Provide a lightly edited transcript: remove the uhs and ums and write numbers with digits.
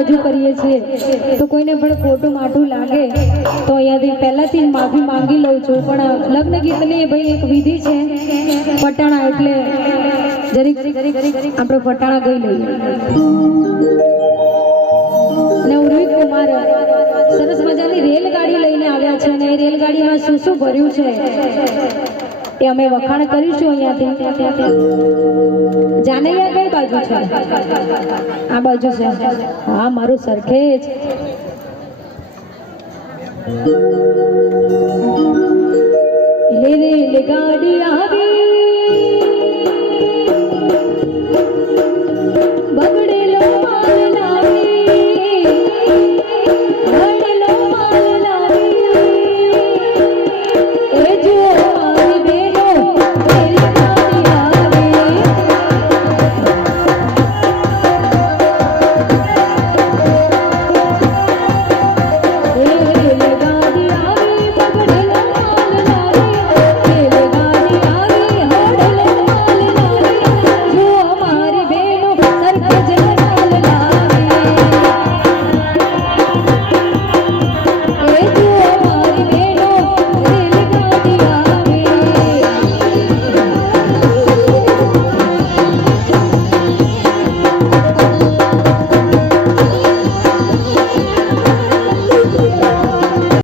રજૂ કરીએ છીએ તો કોઈને પણ ખોટું માઠું લાગે તો અહીંયાથી પહેલાથી માફી માંગી લઉં છું પણ લગ્ન ગીતની ભાઈ એક વિધિ છે પટાણા એટલે જરીક આપણે પટાણા ગઈ લઈએ અને ઉર્વિક કુમાર સરસ મજાની રેલગાડી લઈને આવ્યા છે અને એ રેલગાડીમાં શું શું ભર્યું છે એ અમે વખાણ કરીશું અહીંયાથી જાનૈયા કઈ બાજુ છે આ બાજુ છે હા મારું સરખેજ હે રેલગાડી